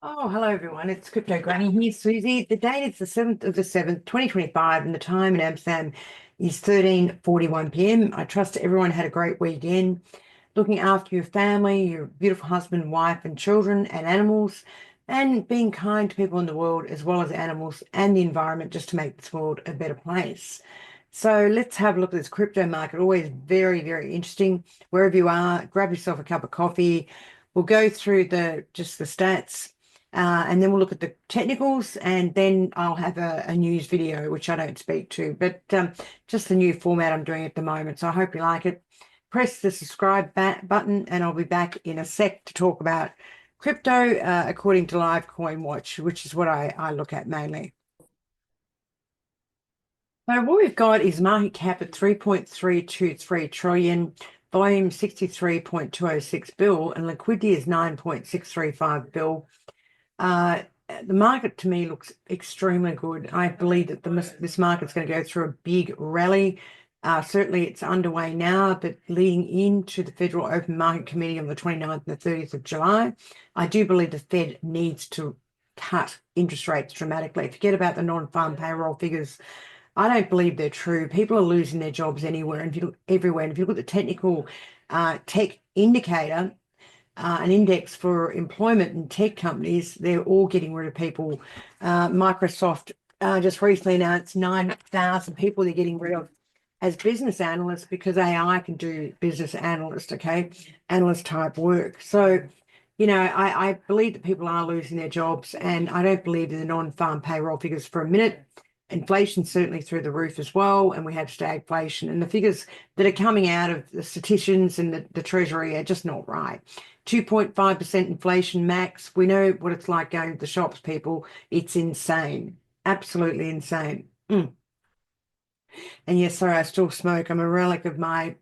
Oh, hello everyone. It's Crypto Granny here, Susie. The date is the 7th of the 7th, 2025, and the time in Amsterdam is 13:41 p.m. I trust everyone had a great weekend looking after your family, your beautiful husband, wife, and children, and animals, and being kind to people in the world as well as animals and the environment just to make this world a better place. So let's have a look at this crypto market. Always very, very interesting. Wherever you are, grab yourself a cup of coffee. We'll go through the stats, and then we'll look at the technicals, and then I'll have a news video, which I don't speak to, but just the new format I'm doing at the moment. So I hope you like it. Press the subscribe button, and I'll be back in a sec to talk about crypto according to Live Coin Watch, which is what I look at mainly. So what we've got is market cap at 3.323 trillion, volume 63.206 bill, and liquidity is 9.635 bill. The market to me looks extremely good. I believe that this market's going to go through a big rally. Certainly it's underway now, but leading into the Federal Open Market Committee on the 29th and the 30th of July, I do believe the Fed needs to cut interest rates dramatically. Forget about the non-farm payroll figures. I don't believe they're true. People are losing their jobs anywhere, and if you look everywhere, and if you look at the technical tech indicator, an index for employment in tech companies, they're all getting rid of people. Microsoft just recently announced 9,000 people they're getting rid of as business analysts because AI can do business analyst type work. So, I believe that people are losing their jobs, and I don't believe in the non-farm payroll figures for a minute. Inflation's certainly through the roof as well, and we have stagflation. And the figures that are coming out of the statisticians and the Treasury are just not right. 2.5% inflation max. We know what it's like going to the shops, people. It's insane. Absolutely insane. And yes, sorry, I still smoke. I'm a relic of my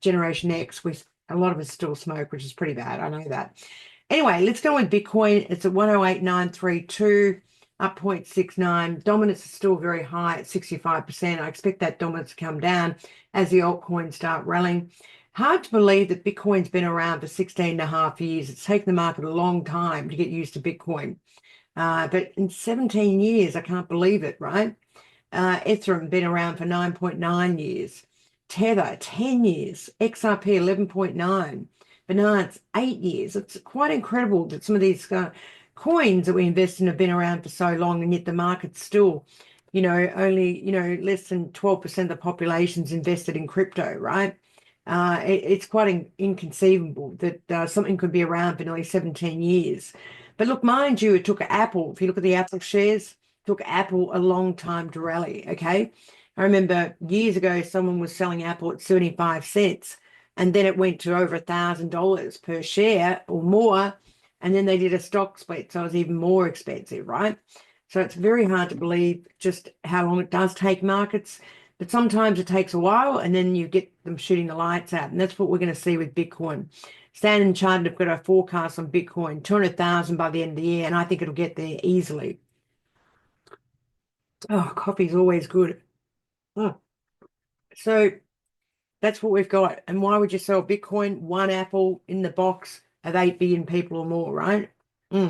Generation X. A lot of us still smoke, which is pretty bad. I know that. Anyway, let's go with Bitcoin. It's at 108,932, up 0.69. Dominance is still very high at 65%. I expect that dominance to come down as the altcoins start rallying. Hard to believe that Bitcoin's been around for 16 and a half years. It's taken the market a long time to get used to Bitcoin. But in 17 years, I can't believe it, right? Ethereum been around for 9.9 years. Tether, 10 years. XRP, 11.9. Binance, 8 years. It's quite incredible that some of these coins that we invest in have been around for so long, and yet the market's still, only, less than 12% of the population's invested in crypto, right? It's quite inconceivable that something could be around for nearly 17 years. But look, mind you, it took Apple, if you look at the Apple shares, took Apple a long time to rally, okay? I remember years ago, someone was selling Apple at 75 cents, and then it went to over $1,000 per share or more, and then they did a stock split, so it was even more expensive, right? So it's very hard to believe just how long it does take markets, but sometimes it takes a while, and then you get them shooting the lights out, and that's what we're going to see with Bitcoin. Standard Chartered have got a forecast on Bitcoin, 200,000 by the end of the year, and I think it'll get there easily. Oh, coffee's always good. Oh. So that's what we've got. And why would you sell Bitcoin? One apple in the box of 8 billion people or more, right? So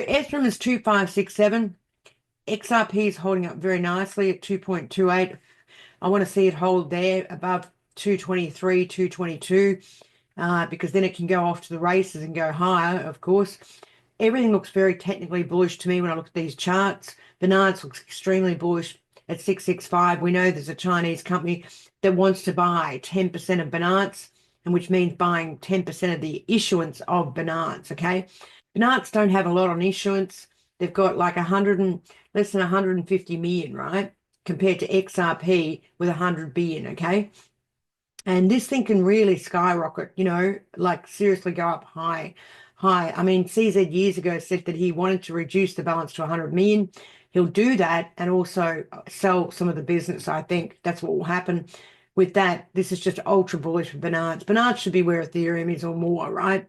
Ethereum is 2567. XRP is holding up very nicely at 2.28. I want to see it hold there above 223, 222, because then it can go off to the races and go higher, of course. Everything looks very technically bullish to me when I look at these charts. Binance looks extremely bullish at 665. We know there's a Chinese company that wants to buy 10% of Binance, and which means buying 10% of the issuance of Binance, okay? Binance don't have a lot on issuance. They've got like less than 150 million, right? Compared to XRP with 100 billion, okay? And this thing can really skyrocket, like seriously go up high. I mean, CZ years ago said that he wanted to reduce the balance to 100 million. He'll do that and also sell some of the business. I think that's what will happen with that. This is just ultra bullish for Binance. Binance should be where Ethereum is or more, right?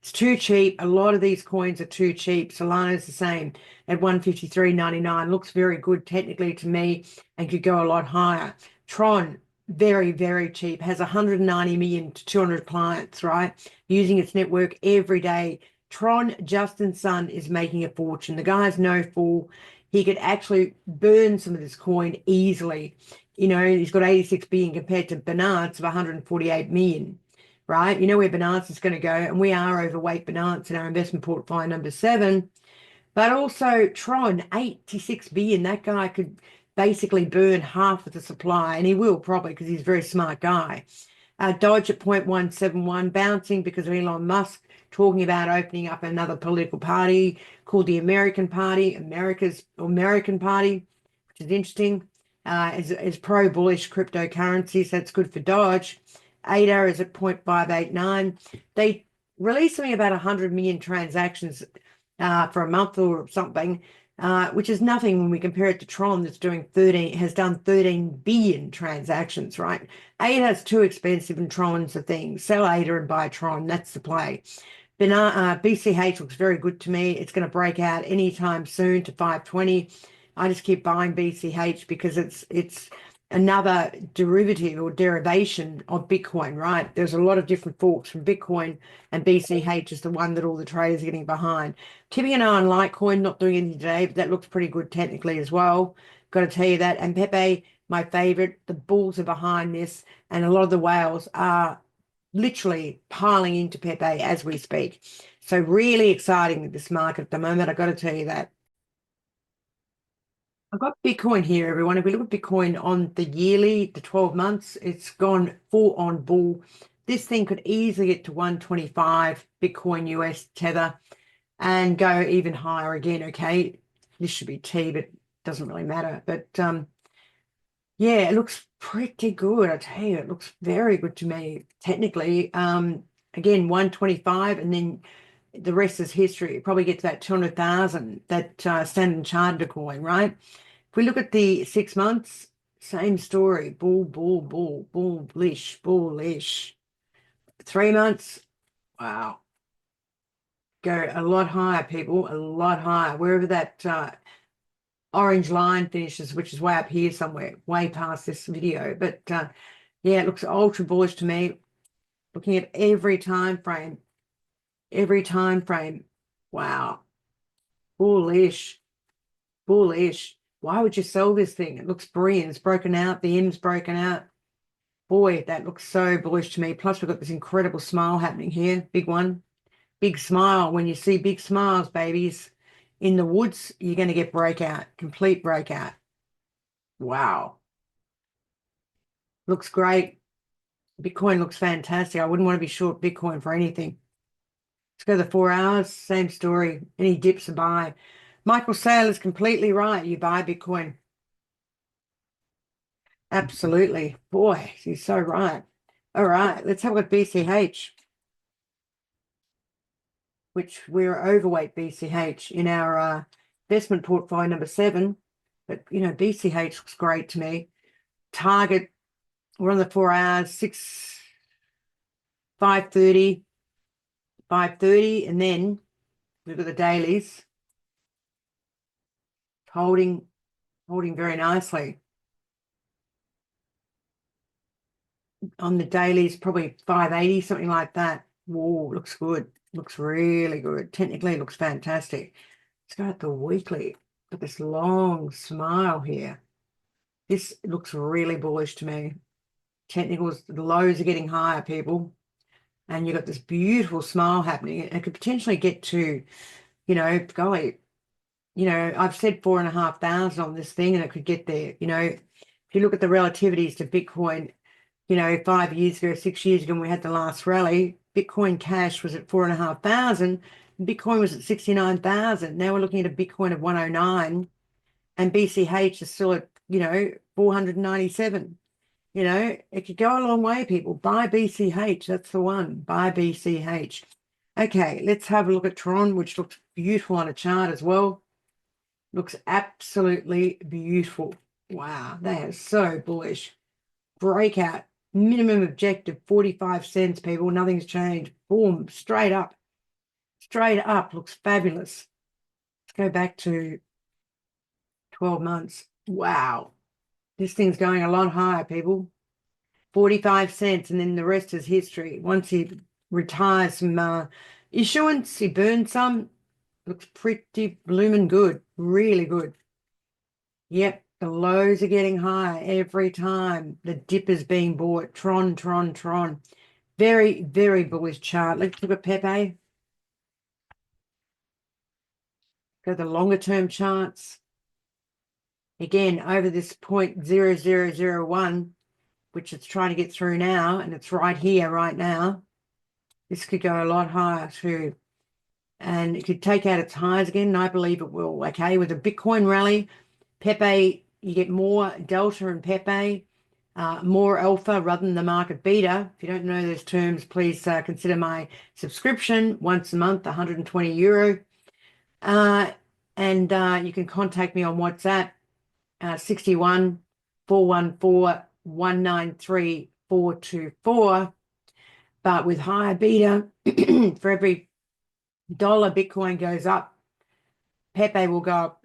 It's too cheap. A lot of these coins are too cheap. Solana's the same at 153.99. Looks very good technically to me and could go a lot higher. Tron, very, very cheap, has 190 million to 200 clients, right? Using its network every day Tron Justin's son is making a fortune. The guy's no fool. He could actually burn some of this coin easily. You know, he's got 86 billion compared to Binance of 148 million, right? You know where Binance is going to go, and we are overweight Binance in our investment portfolio number 7. But also Tron, 86 billion. That guy could basically burn half of the supply, and he will probably because he's a very smart guy. Dodge at 0.171, bouncing because of Elon Musk talking about opening up another political party called the American Party, American Party, which is interesting. Is pro-bullish cryptocurrencies. That's good for Dodge. ADA is at 0.589. They released something about 100 million transactions for a month or something, which is nothing when we compare it to Tron that's has done 13 billion transactions, right? ADA's too expensive and Tron's the thing. Sell ADA and buy Tron. That's the play. BCH looks very good to me. It's going to break out anytime soon to 520. I just keep buying BCH because it's another derivative or derivation of Bitcoin, right? There's a lot of different forks from Bitcoin, and BCH is the one that all the traders are getting behind. Tipping an eye on Litecoin, not doing anything today, but that looks pretty good technically as well. Got to tell you that. And Pepe, my favorite, the bulls are behind this, and a lot of the whales are literally piling into Pepe as we speak. So really exciting with this market at the moment. I've got to tell you that. I've got Bitcoin here, everyone. If we look at Bitcoin on the yearly, the 12 months, it's gone full on bull. This thing could easily get to 125 Bitcoin US tether and go even higher again. Okay, this should be T, but it doesn't really matter. But yeah, it looks pretty good. I tell you, it looks very good to me technically. Again, 125, and then the rest is history. Probably get to that 200,000, that Standard Chartered coin, right? If we look at the 6 months, same story. Bull, bull, bull, bullish, bullish. 3 months, wow. Go a lot higher, people, a lot higher. Wherever that orange line finishes, which is way up here somewhere, way past this video. But yeah, it looks ultra bullish to me. Looking at every time frame, wow, bullish, bullish. Why would you sell this thing? It looks brilliant. It's broken out. The M's broken out. Boy, that looks so bullish to me. Plus, we've got this incredible smile happening here. Big one. Big smile. When you see big smiles, babies, in the woods, you're going to get breakout, complete breakout. Wow. Looks great. Bitcoin looks fantastic. I wouldn't want to be short Bitcoin for anything. Let's go to the 4 hours. Same story. Any dips to buy. Michael Saylor is completely right. You buy Bitcoin. Absolutely. Boy, he's so right. All right, let's have a look at BCH, which we're overweight BCH in our investment portfolio number 7. But, you know, BCH looks great to me. Target, we're on the 4 hours, 530, and then look at the dailies. Holding very nicely. On the dailies, probably 580, something like that. Whoa, looks good. Looks really good. Technically, looks fantastic. Let's go at the weekly. Got this long smile here. This looks really bullish to me. Technicals, the lows are getting higher, people. And you've got this beautiful smile happening. It could potentially get to, you know, golly, you know, I've said 4,500 on this thing, and it could get there. You know, if you look at the relativities to Bitcoin, you know, 5 years ago, 6 years ago, when we had the last rally, Bitcoin Cash was at 4,500, and Bitcoin was at 69,000. Now we're looking at a Bitcoin of 109, and BCH is still at, you know, 497. You know, it could go a long way, people. Buy BCH. That's the one. Buy BCH. Okay, let's have a look at Tron, which looks beautiful on a chart as well. Looks absolutely beautiful. Wow, that is so bullish. Breakout. Minimum objective, 45 cents, people. Nothing's changed. Boom, straight up. Straight up. Looks fabulous. Let's go back to 12 months. Wow. This thing's going a lot higher, people. 45 cents, and then the rest is history. Once he retires from Issuance, he burned some. Looks pretty blooming good. Really good. Yep, the lows are getting higher every time. The dip is being bought. Tron, Tron, Tron. Very, very bullish chart. Let's look at Pepe. Go to the longer term charts. Again, over this 0.0001, which it's trying to get through now, and it's right here, right now. This could go a lot higher too. And it could take out its highs again, and I believe it will. Okay, with a Bitcoin rally, Pepe, you get more delta in Pepe, more alpha rather than the market beta. If you don't know those terms, please consider my subscription once a month, €120. And you can contact me on WhatsApp, 61 414 193 424. But with higher beta, for every dollar Bitcoin goes up, Pepe will go up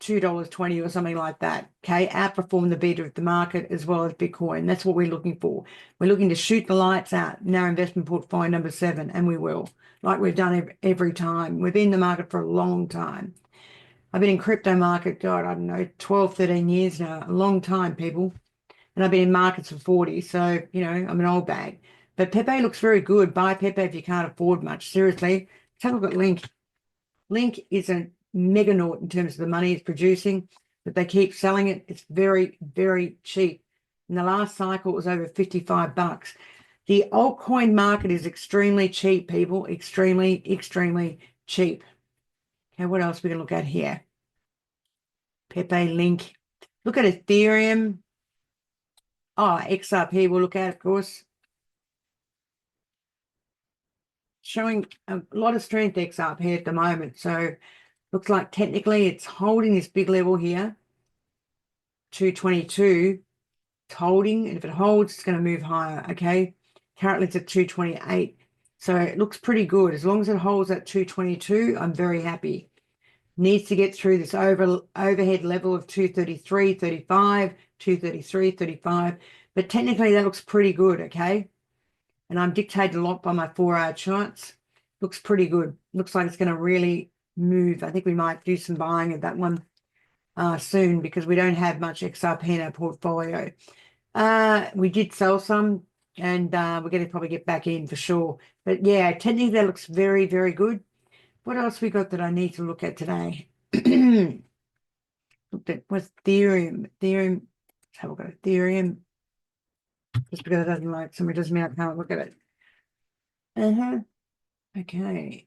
$2.20 or something like that. Okay, outperform the beta of the market as well as Bitcoin. That's what we're looking for. We're looking to shoot the lights out in our investment portfolio number 7, and we will, like we've done every time. We've been in the market for a long time. I've been in crypto market, God, I don't know, 12, 13 years now, a long time, people. And I've been in markets for 40, so, you know, I'm an old bag. But Pepe looks very good. Buy Pepe if you can't afford much. Seriously, let's have a look at Link. Link is a meganaut in terms of the money it's producing, but they keep selling it. It's very, very cheap. In the last cycle, it was over $55. The altcoin market is extremely cheap, people. Extremely, extremely cheap. Okay, what else we can look at here? Pepe, Link. Look at Ethereum. Oh, XRP we'll look at, of course. Showing a lot of strength XRP at the moment. So looks like technically it's holding this big level here, 222. It's holding, and if it holds, it's going to move higher, okay? Currently it's at 228. So it looks pretty good. As long as it holds at 222, I'm very happy. Needs to get through this overhead level of 233.35, 233.35. But technically that looks pretty good, okay? And I'm dictated a lot by my 4-hour charts. Looks pretty good. Looks like it's going to really move. I think we might do some buying of that one soon, because we don't have much XRP in our portfolio. We did sell some, and we're going to probably get back in for sure. But yeah, technically that looks very, very good. What else we got that I need to look at today? Looked at what's Ethereum. Let's have a look at Ethereum. Just because it doesn't like somebody doesn't mean I can't look at it. Okay.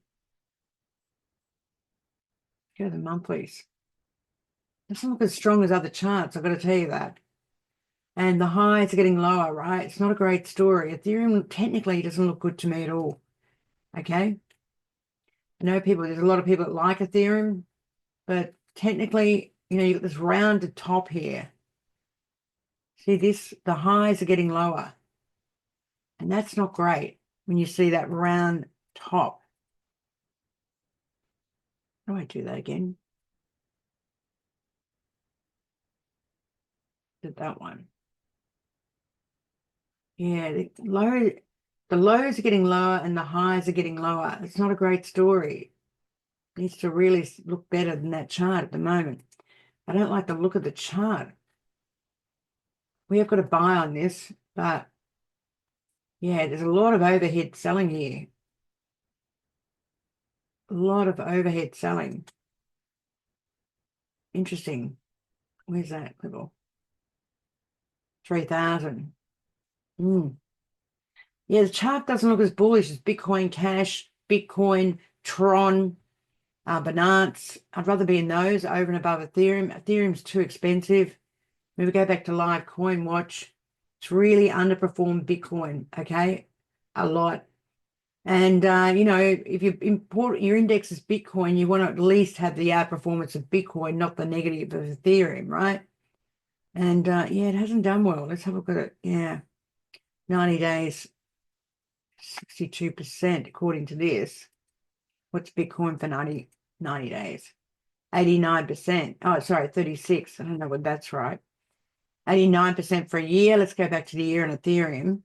Go to the monthlies. Doesn't look as strong as other charts, I've got to tell you that. And the highs are getting lower, right? It's not a great story. Ethereum technically doesn't look good to me at all. Okay. I know there's a lot of people that like Ethereum, but technically, you know, you've got this rounded top here. See this? The highs are getting lower. And that's not great when you see that round top. How do I do that again? Did that one. Yeah, the lows are getting lower and the highs are getting lower. It's not a great story. It needs to really look better than that chart at the moment. I don't like the look of the chart. We have got to buy on this, but yeah, there's a lot of overhead selling here. A lot of overhead selling. Interesting. Where's that level? 3,000. Yeah, the chart doesn't look as bullish as Bitcoin Cash, Bitcoin, Tron, Binance. I'd rather be in those over and above Ethereum. Ethereum's too expensive. When we go back to live coin watch, it's really underperformed Bitcoin, okay? A lot. And, you know, if you import your index is Bitcoin, you want to at least have the outperformance of Bitcoin, not the negative of Ethereum, right? And, yeah, it hasn't done well. Let's have a look at it. Yeah, 90 days, 62% according to this. What's Bitcoin for 90 days? 89%. Oh, sorry, 36. I don't know what that's right. 89% for a year. Let's go back to the year in Ethereum.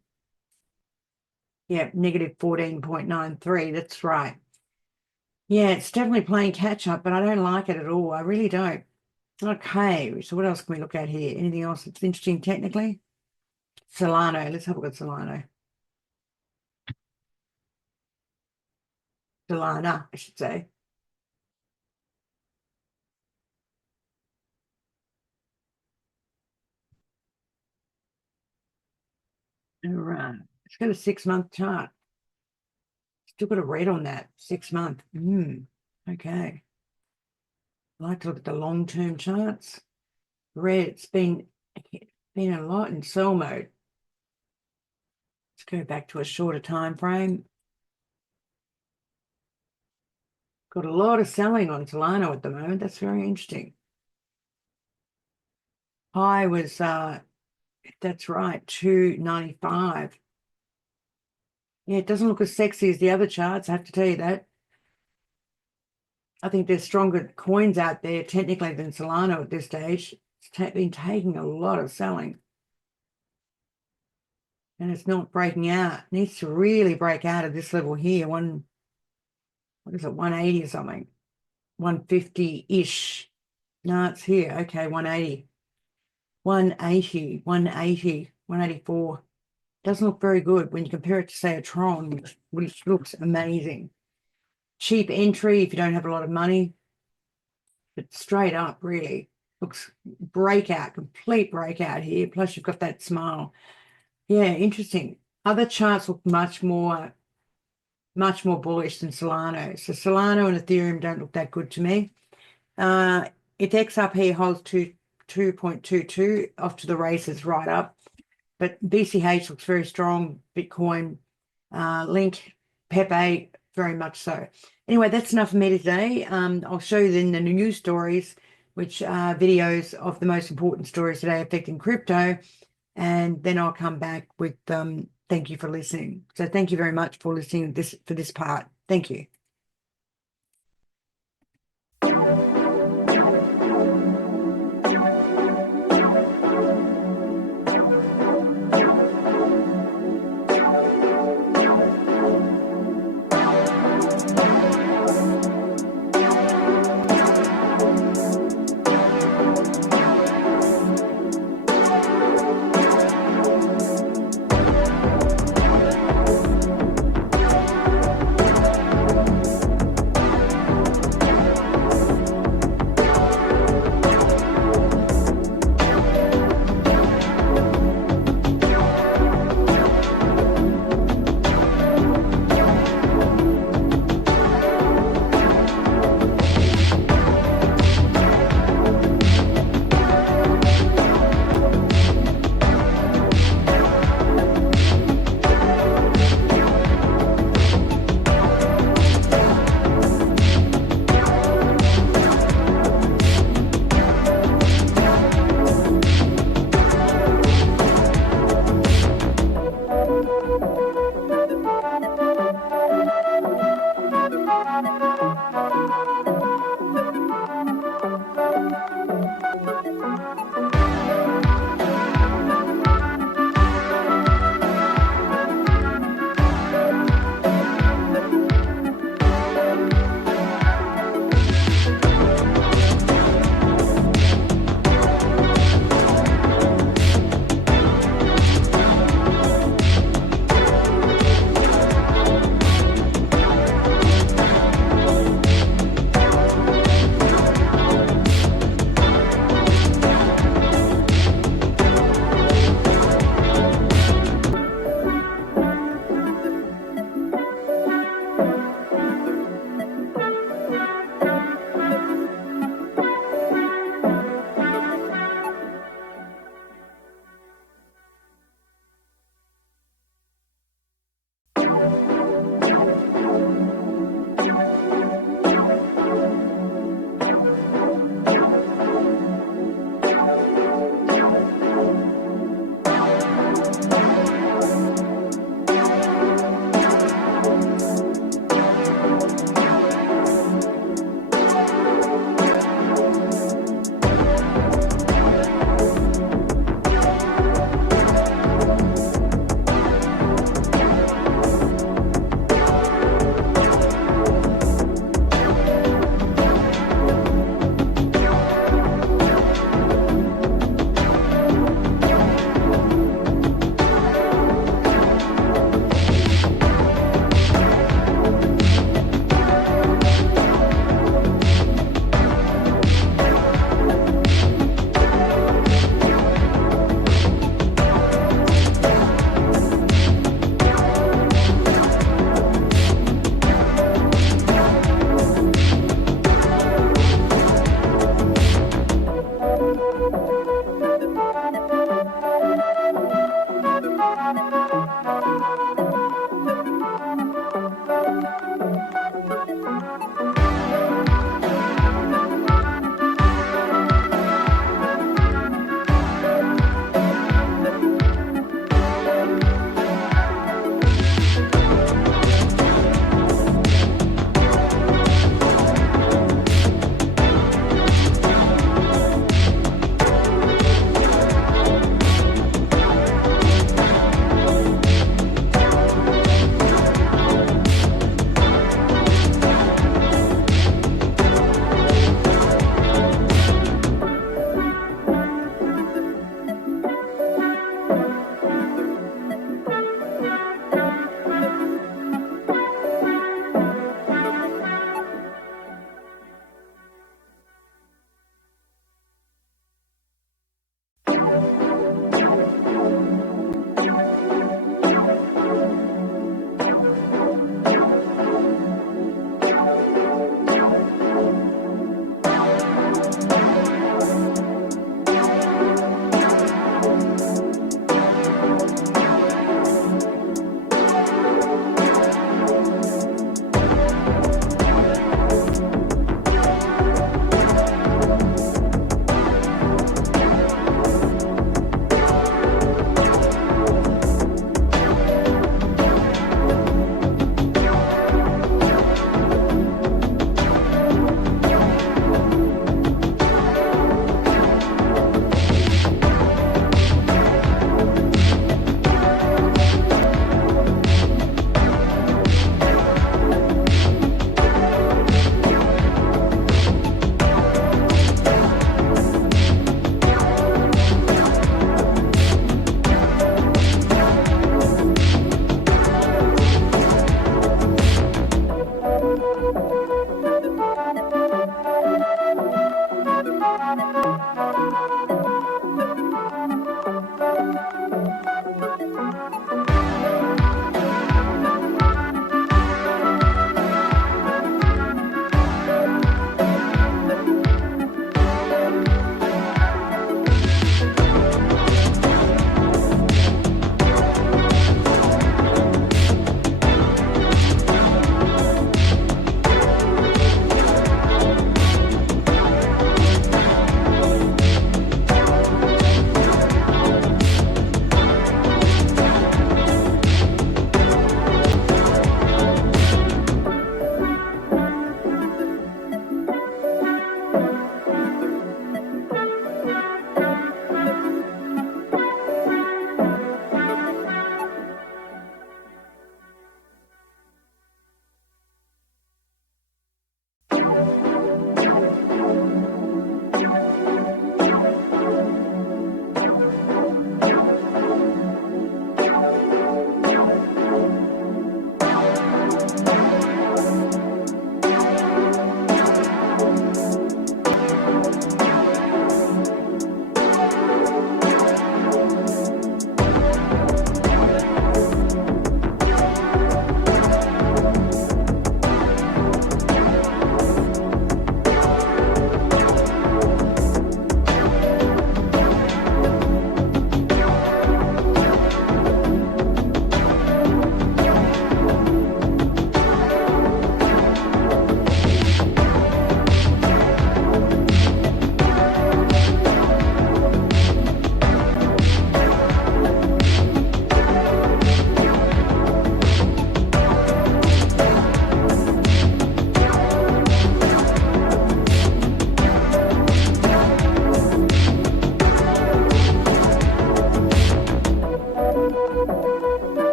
Yeah, negative 14.93. That's right. Yeah, it's definitely playing catch up, but I don't like it at all. I really don't. Okay, so what else can we look at here? Anything else that's interesting technically? Solano, let's have a look at Solano. Solana, I should say. All right, it's got a 6-month chart. Still got a red on that 6-month. Okay. I like to look at the long-term charts. Red, it's been a lot in sell mode. Let's go back to a shorter time frame. Got a lot of selling on Solano at the moment. That's very interesting. High was that's right, 295. Yeah, it doesn't look as sexy as the other charts, I have to tell you that. I think there's stronger coins out there technically than Solano at this stage. It's been taking a lot of selling. And it's not breaking out. It needs to really break out of this level here. What is it, 180 or something? 150-ish. No, it's here. Okay, 180. 180, 180, 184. Doesn't look very good when you compare it to, say, a Tron, which looks amazing. Cheap entry if you don't have a lot of money, but straight up, really. Looks breakout, complete breakout here. Plus, you've got that smile. Yeah, interesting. Other charts look much more bullish than Solano. So Solano and Ethereum don't look that good to me. Its up here holds 2.22 off to the races right up. But BCH looks very strong. Bitcoin, Link, Pepe, very much so. Anyway, that's enough for me today. I'll show you then the news stories, which are videos of the most important stories today affecting crypto. And then I'll come back with thank you for listening. So thank you very much for listening for this part. Thank you.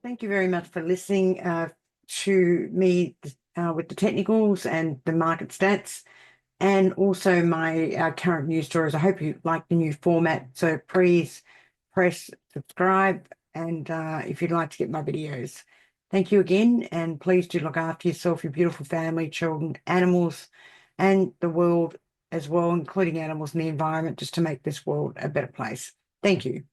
Thank you very much for listening to me with the technicals and the market stats, and also my current news stories. I hope you like the new format. So please press subscribe, and if you'd like to get my videos. Thank you again, and please do look after yourself, your beautiful family, children, animals, and the world as well, including animals and the environment, just to make this world a better place. Thank you.